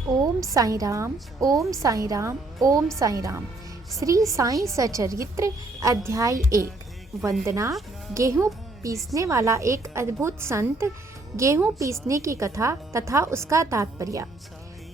ओम साई राम, ओम साई राम, ओम साई राम। श्री साई सचरित्र अध्याय 1। वंदना। गेहूं पीसने वाला एक अद्भुत संत। गेहूं पीसने की कथा तथा उसका तात्पर्य।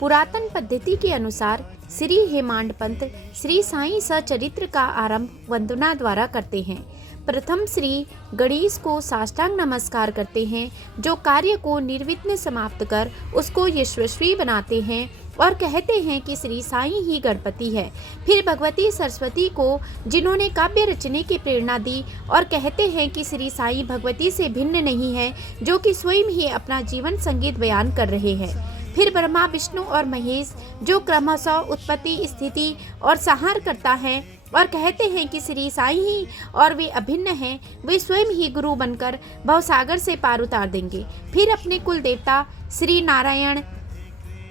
पुरातन पद्धति के अनुसार श्री हेमांड पंत श्री साई सचरित्र का आरंभ वंदना द्वारा करते हैं। प्रथम श्री गणेश को साष्टांग नमस्कार करते हैं, जो कार्य को निर्विघ्न समाप्त कर उसको यशस्वी बनाते हैं और कहते हैं कि श्री साई ही गणपति है। फिर भगवती सरस्वती को, जिन्होंने काव्य रचने की प्रेरणा दी, और कहते हैं कि श्री साई भगवती से भिन्न नहीं है, जो कि स्वयं ही अपना जीवन संगीत बयान कर रहे हैं। फिर ब्रह्मा, विष्णु और महेश, जो क्रमशः उत्पत्ति, स्थिति और संहार करता है, और कहते हैं कि श्री साई ही और वे अभिन्न हैं, वे स्वयं ही गुरु बनकर भवसागर से पार उतार देंगे। फिर अपने कुल देवता श्री नारायण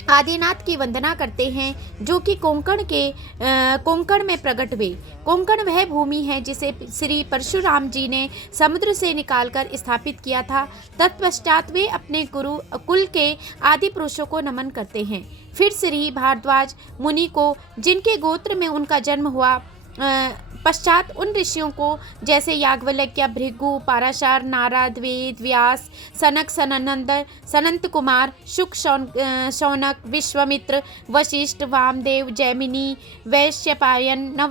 आदिनाथ की वंदना करते हैं, जो कि कोंकण में प्रकट हुए। कोंकण वह भूमि है जिसे श्री परशुराम जी ने समुद्र से निकालकर स्थापित किया था। तत्पश्चात वे अपने गुरु कुल के आदि पुरुषों को नमन करते हैं। फिर श्री भारद्वाज मुनि को, जिनके गोत्र में उनका जन्म हुआ, पश्चात उन ऋषियों को, जैसे याज्ञवल्क्य, भृगु, पाराशर, नारद, वेद व्यास, सनक, सनंत कुमार, शुक, शौनक, विश्वामित्र, वशिष्ठ, वामदेव, जैमिनी, वैशंपायन,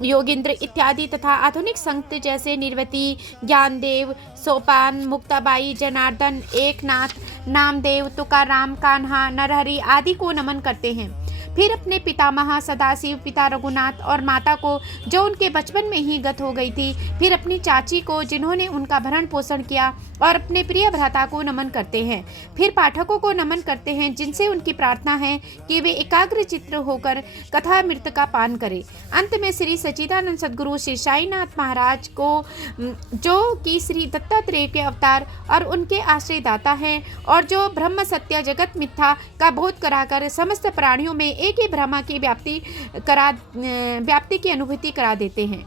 योगींद्र इत्यादि तथा आधुनिक संत जैसे निर्वती, ज्ञानदेव, सोपान, मुक्ताबाई, जनार्दन, एकनाथ, नामदेव, तुकाराम, कान्हा, नरहरि आदि को नमन करते हैं। फिर अपने पितामह सदाशिव, पिता रघुनाथ और माता को, जो उनके बचपन में ही गत हो गई थी, फिर अपनी चाची को, जिन्होंने उनका भरण पोषण किया, और अपने प्रिय भ्राता को नमन करते हैं। फिर पाठकों को नमन करते हैं, जिनसे उनकी प्रार्थना है कि वे एकाग्र चित्त होकर कथा मृत का पान करें। अंत में श्री सच्चिदानंद सद्गुरु श्री साईनाथ महाराज को, जो कि श्री दत्तात्रेय के अवतार और उनके आश्रयदाता हैं, और जो ब्रह्म सत्य जगत मिथ्या का बोध कराकर समस्त प्राणियों में एक ही ब्रह्म की व्याप्ति की अनुभूति करा देते हैं।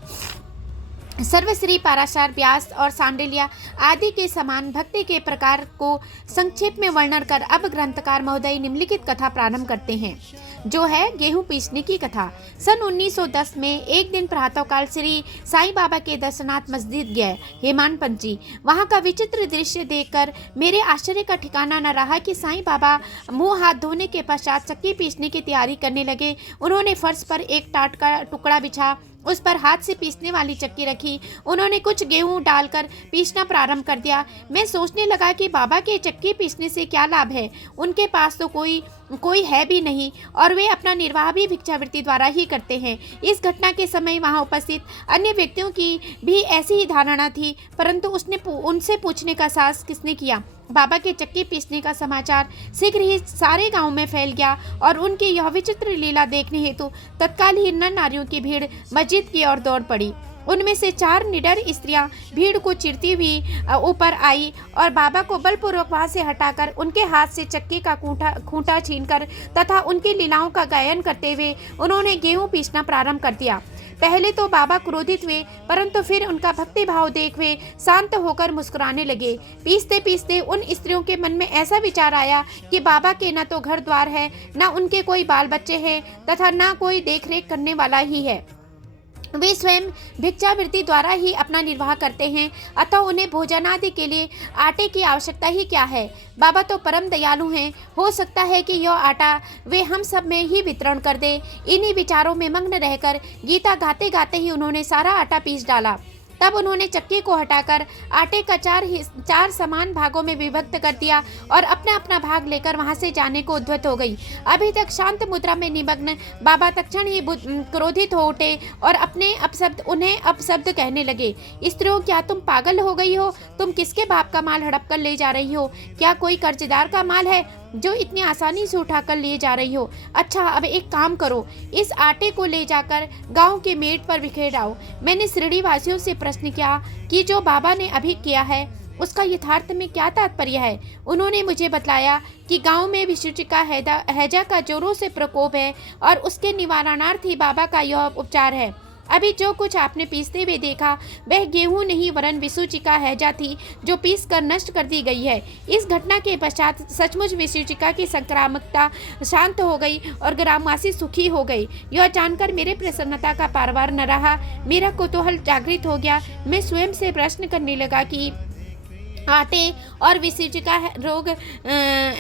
सर्वश्री पाराशर, व्यास और सांडिल्य आदि के समान भक्ति के प्रकार को संक्षेप में वर्णन कर अब ग्रंथकार महोदय निम्नलिखित कथा प्रारंभ करते हैं, जो है गेहूं पीसने की कथा। सन 1910 में एक दिन प्रातःकाल श्री साईं बाबा के दर्शनार्थ मस्जिद गए हेमांड पंत जी। वहां का विचित्र दृश्य देखकर मेरे आश्चर्य का ठिकाना न रहा कि साईं बाबा मुंह हाथ धोने के पश्चात चक्की पीसने की तैयारी करने लगे। उन्होंने फर्श पर एक टाट का टुकड़ा बिछा, उस पर हाथ से पीसने वाली चक्की रखी। उन्होंने कुछ गेहूं डालकर पीसना प्रारंभ कर दिया। मैं सोचने लगा कि बाबा के चक्की पीसने से क्या लाभ है, उनके पास तो कोई है भी नहीं, और वे अपना निर्वाह भी भिक्षावृत्ति द्वारा ही करते हैं। इस घटना के समय वहां उपस्थित अन्य व्यक्तियों की भी ऐसी ही धारणा थी, परंतु उनसे पूछने का साहस किसने किया। बाबा के चक्की पीसने का समाचार शीघ्र ही सारे गांव में फैल गया, और उनकी यह विचित्र लीला देखने हेतु तत्काल ही नर नारियों की भीड़ मस्जिद की ओर दौड़ पड़ी। उनमें से 4 निडर स्त्रियां भीड़ को चिरती हुई ऊपर आई, और बाबा को बलपूर्वक वहां से हटाकर उनके हाथ से चक्की का खूंटा छीनकर तथा उनकी लीलाओं का गायन करते हुए उन्होंने गेहूं पीसना प्रारंभ कर दिया। पहले तो बाबा क्रोधित हुए, परंतु फिर उनका भक्ति भाव देख वे शांत होकर मुस्कुराने लगे। पीसते पीसते उन स्त्रियों के मन में ऐसा विचार आया कि बाबा के न तो घर द्वार है, न उनके कोई बाल बच्चे हैं, तथा न कोई देखरेख करने वाला ही है। वे स्वयं भिक्षावृत्ति द्वारा ही अपना निर्वाह करते हैं, अतः उन्हें भोजन आदि के लिए आटे की आवश्यकता ही क्या है। बाबा तो परम दयालु हैं, हो सकता है कि यह आटा वे हम सब में ही वितरण कर दे। इन्हीं विचारों में मग्न रहकर गीता गाते गाते ही उन्होंने सारा आटा पीस डाला। तब उन्होंने चक्की को हटाकर आटे का 4 समान भागों में विभक्त कर दिया, और अपना अपना भाग लेकर वहां से जाने को उद्यत हो गई। अभी तक शांत मुद्रा में निमग्न बाबा तत्क्षण ही क्रोधित हो उठे और उन्हें अपशब्द कहने लगे। स्त्रियों, क्या तुम पागल हो गई हो? तुम किसके बाप का माल हड़प कर ले जा रही हो? क्या कोई कर्जदार का माल है जो इतनी आसानी से उठाकर लिए जा रही हो? अच्छा, अब एक काम करो, इस आटे को ले जाकर गांव के मेड़ पर बिखेर आओ। मैंने शिरडी वासियों से प्रश्न किया कि जो बाबा ने अभी किया है उसका यथार्थ में क्या तात्पर्य है। उन्होंने मुझे बतलाया कि गांव में विसूचिका हैजा का जोरों से प्रकोप है, और उसके निवारणार्थ ही बाबा का यह उपचार है। अभी जो कुछ आपने पीसते हुए देखा वह गेहूं नहीं वरन विसूचिका हैजा थी जो पीस कर नष्ट कर दी गई है। इस घटना के पश्चात सचमुच विसूचिका की संक्रामकता शांत हो गई और ग्रामवासी सुखी हो गए। यह जानकर मेरे प्रसन्नता का पारवार न रहा। मेरा कुतूहल जागृत हो गया। मैं स्वयं से प्रश्न करने लगा कि आटे और विसूचिका रोग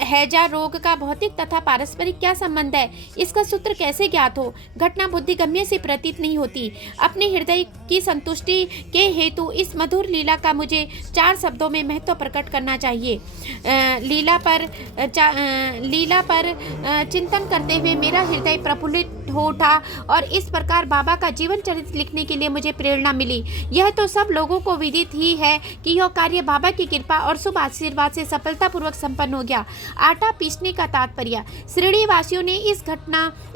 हैजा रोग का भौतिक तथा पारस्परिक क्या संबंध है? इसका सूत्र कैसे ज्ञात हो? घटना बुद्धिगम्य से प्रतीत नहीं होती। अपने हृदय की संतुष्टि के हेतु इस मधुर लीला का मुझे 4 शब्दों में महत्व प्रकट करना चाहिए। लीला पर चिंतन करते हुए मेरा हृदय प्रफुल्लित हो उठा और इस प्रकार बाबा का जीवन चरित्र लिखने के लिए मुझे प्रेरणा मिली। यह तो सब लोगों को विदित ही है कि यह कार्य बाबा की कृपा और शुभ आशीर्वाद से सफलतापूर्वक संपन्न हो गया। आटा पीसने का तात्पर्य। शिरडी वासियों ने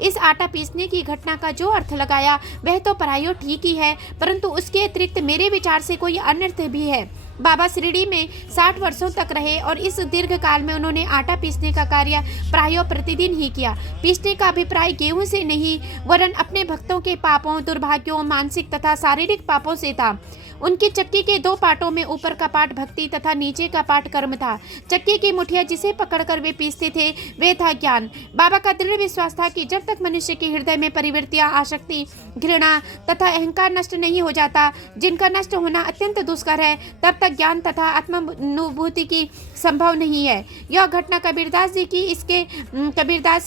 इस आटा पीसने की घटना का जो अर्थ लगाया वह तो प्रायो ठीक ही है, परंतु उसके अतिरिक्त मेरे विचार से कोई अनर्थ भी है। बाबा शिरडी में 60 वर्षों तक रहे और इस दीर्घ काल में उन्होंने आटा पीसने का कार्य प्रायो प्रतिदिन ही किया। पीसने का अभिप्राय गेहूं से नहीं वरन अपने भक्तों के पापों, दुर्भाग्यों, मानसिक तथा शारीरिक पापों से था। उनकी चक्की के 2 पाटों में ऊपर का पाट भक्ति तथा नीचे का पाट कर्म था। चक्की की मुठिया जिसे पकड़कर वे पीसते थे वे था ज्ञान। बाबा का दृढ़ विश्वास था कि जब तक मनुष्य के हृदय में परिवृत्तियां, आसक्ति, घृणा तथा अहंकार नष्ट नहीं हो जाता, जिनका नष्ट होना अत्यंत दुष्कर है, तब तक ज्ञान तथा आत्मानुभूति की संभव नहीं है। यह घटना कबीरदास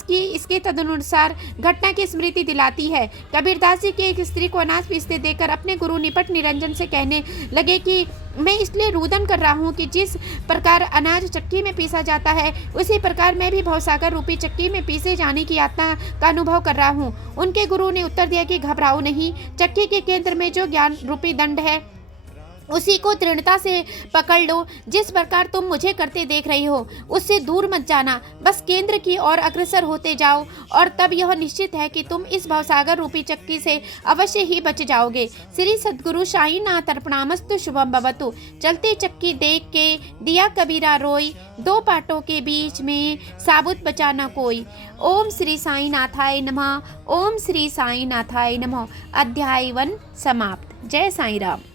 की इसके तदनुसार घटना की स्मृति दिलाती है। कबीरदास जी की एक स्त्री को अनाज पीसते देखकर अपने गुरु निपट निरंजन से कहने लगे कि मैं इसलिए रुदन कर रहा हूँ कि जिस प्रकार अनाज चक्की में पीसा जाता है उसी प्रकार मैं भी भवसागर रूपी चक्की में पीसे जाने की यातना का अनुभव कर रहा हूँ। उनके गुरु ने उत्तर दिया कि घबराओ नहीं, चक्की के केंद्र में जो ज्ञान रूपी दंड है उसी को दृढ़ता से पकड़ लो। जिस प्रकार तुम मुझे करते देख रही हो उससे दूर मत जाना, बस केंद्र की ओर अग्रसर होते जाओ और तब यह निश्चित है कि तुम इस भवसागर रूपी चक्की से अवश्य ही बच जाओगे। श्री सद्गुरु साईनाथ अर्पणामस्तु शुभम भवतु। चलती चक्की देख के दिया कबीरा रोई, 2 पाटों के बीच में साबुत बचा न कोई। ओम श्री साईनाथाय नमः। ओम श्री साईनाथाय नमः। अध्याय 1 समाप्त। जय साईं राम।